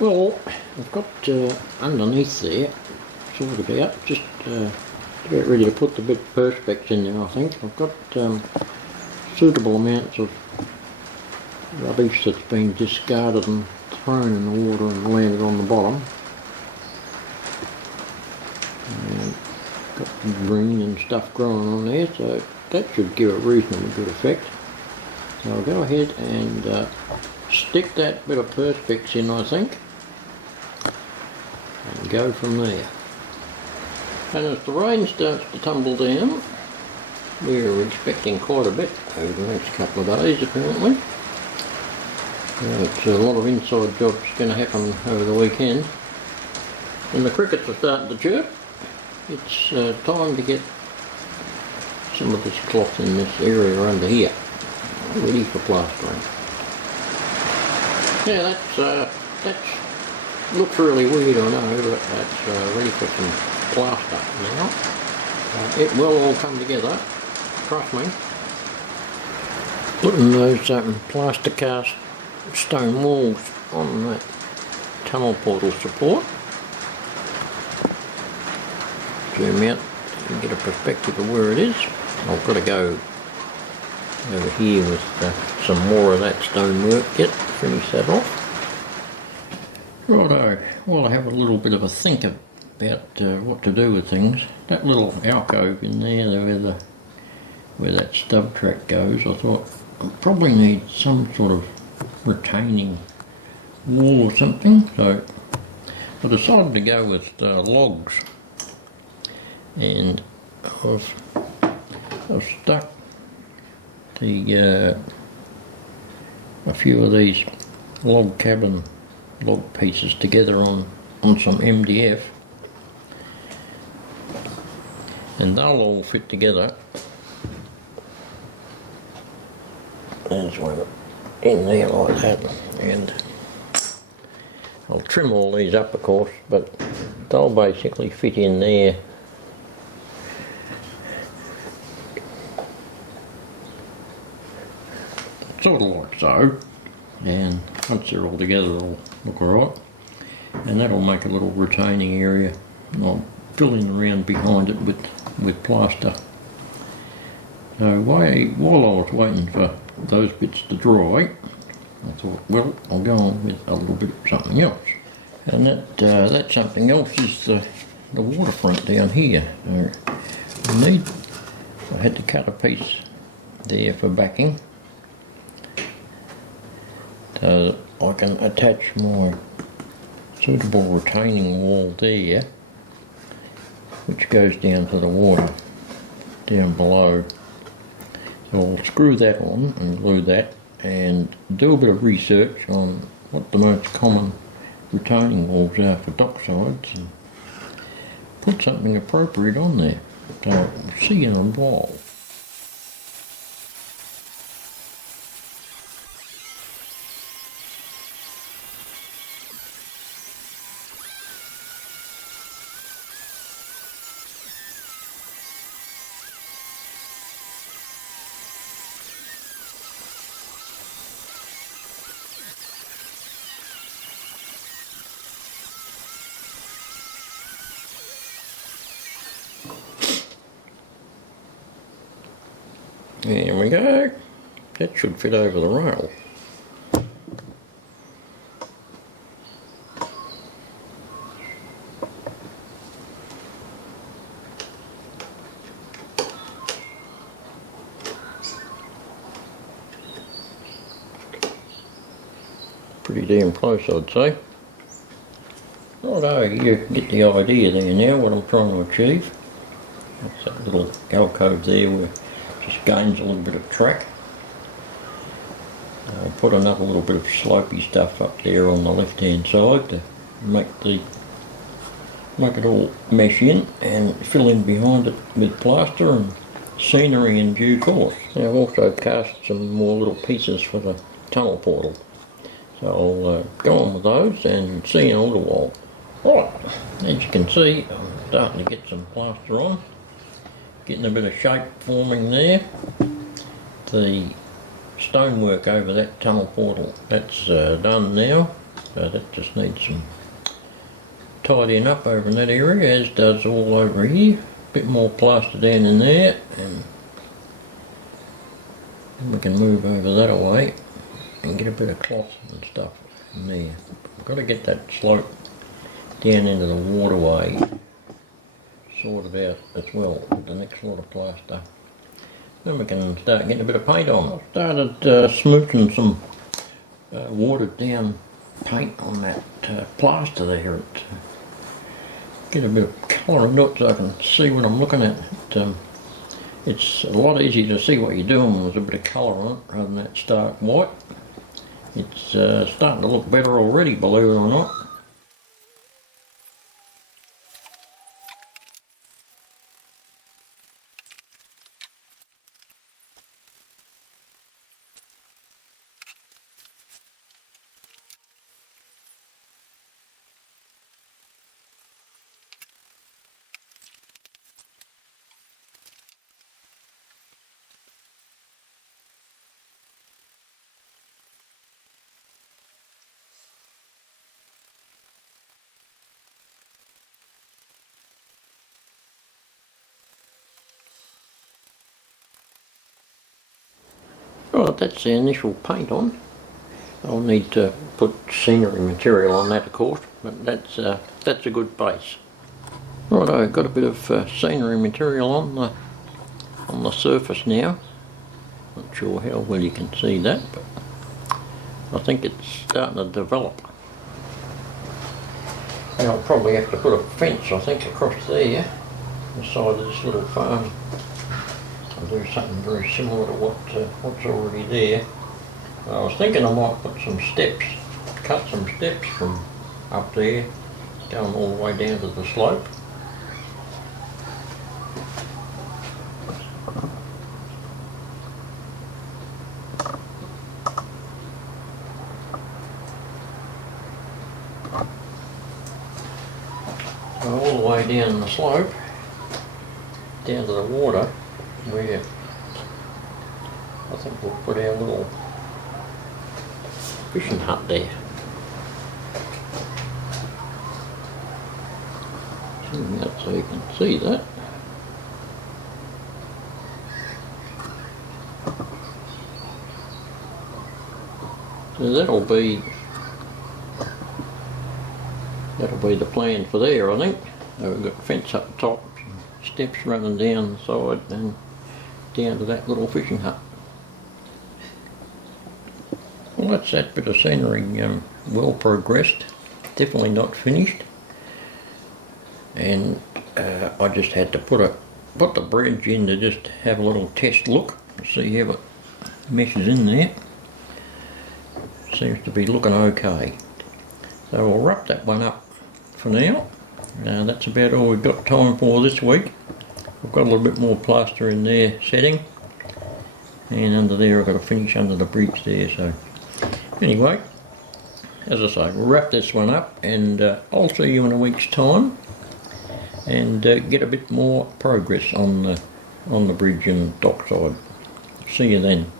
Well, I've got underneath there, sorted out, just about ready to put the bit of perspex in there. I think I've got suitable amounts of rubbish that's been discarded and thrown in the water and landed on the bottom. And got the green and stuff growing on there, so that should give a reasonably good effect. So I'll go ahead and stick that bit of perspex in, I think, and go from there. And as the rain starts to tumble down, we're expecting quite a bit over the next couple of days apparently. It's a lot of inside jobs going to happen over the weekend. And the crickets are starting to chirp. It's time to get some of this cloth in this area under here ready for plastering. Yeah, that's looks really weird, I know, but that's ready for some plaster now. It will all come together, trust me. Putting those plaster cast stone walls on that tunnel portal support. Zoom out and get a perspective of where it is. I've got to go over here with some more of that stonework yet, finish that off. Righto, while I have a little bit of a think about what to do with things, that little alcove in there where that stub track goes, I thought I probably need some sort of retaining wall or something, so I decided to go with logs, and I've stuck a few of these log pieces together on some MDF, and they'll all fit together as well in there like that. And I'll trim all these up of course, but they'll basically fit in there sort of like so, and once they're all together they'll look alright, and that'll make a little retaining area. I'll fill in around behind it with plaster. So while I was waiting for those bits to dry, I thought, well, I'll go on with a little bit of something else, and that something else is the waterfront down here. So I had to cut a piece there for backing, so I can attach my suitable retaining wall there, which goes down to the water down below. So I'll screw that on and glue that, and do a bit of research on what the most common retaining walls are for docksides, and put something appropriate on there. So I'll see you in a while. There we go, that should fit over the rail. Pretty damn close, I'd say. Although you get the idea there now, what I'm trying to achieve. That's that little alcove there where just gains a little bit of track. I'll put another little bit of slopey stuff up there on the left hand side to make it all mesh in, and fill in behind it with plaster and scenery in due course. Now I've also cast some more little pieces for the tunnel portal, so I'll go on with those and see you in a little while. Right, as you can see, I'm starting to get some plaster on. Getting a bit of shape forming there. The stonework over that tunnel portal, that's done now. So that just needs some tidying up over in that area, as does all over here. A bit more plaster down in there, and we can move over that away and get a bit of cloth and stuff in there. I've got to get that slope down into the waterway sorted out as well with the next lot of plaster. Then we can start getting a bit of paint on. I started smooching some watered down paint on that plaster there. Get a bit of colour into it so I can see what I'm looking at. It's a lot easier to see what you're doing when there's a bit of colour on it rather than that stark white. It's starting to look better already, believe it or not. Right, that's the initial paint on. I'll need to put scenery material on that, of course, but that's a good base. Right, I've got a bit of scenery material on the surface now. Not sure how well you can see that, but I think it's starting to develop. And I'll probably have to put a fence, I think, across there, the side of this little farm. I'll do something very similar to what's already there. I was thinking I might put some steps, cut some steps from up there, going all the way down to the slope. So all the way down the slope, down to the water, where I think we'll put our little fishing hut there. Zoom out so you can see that. So that'll be the plan for there, I think. So we've got a fence up the top, steps running down the side and down to that little fishing hut. Well, that's that bit of scenery well progressed. Definitely not finished. And I just had to put the bridge in to just have a little test look, see how it meshes in there. Seems to be looking okay. So we'll wrap that one up for now. That's about all we've got time for this week. I've got a little bit more plaster in there setting, and under there I've got to finish under the bridge there. So anyway, as I say, we'll wrap this one up, and I'll see you in a week's time and get a bit more progress on the bridge and dockside. See you then.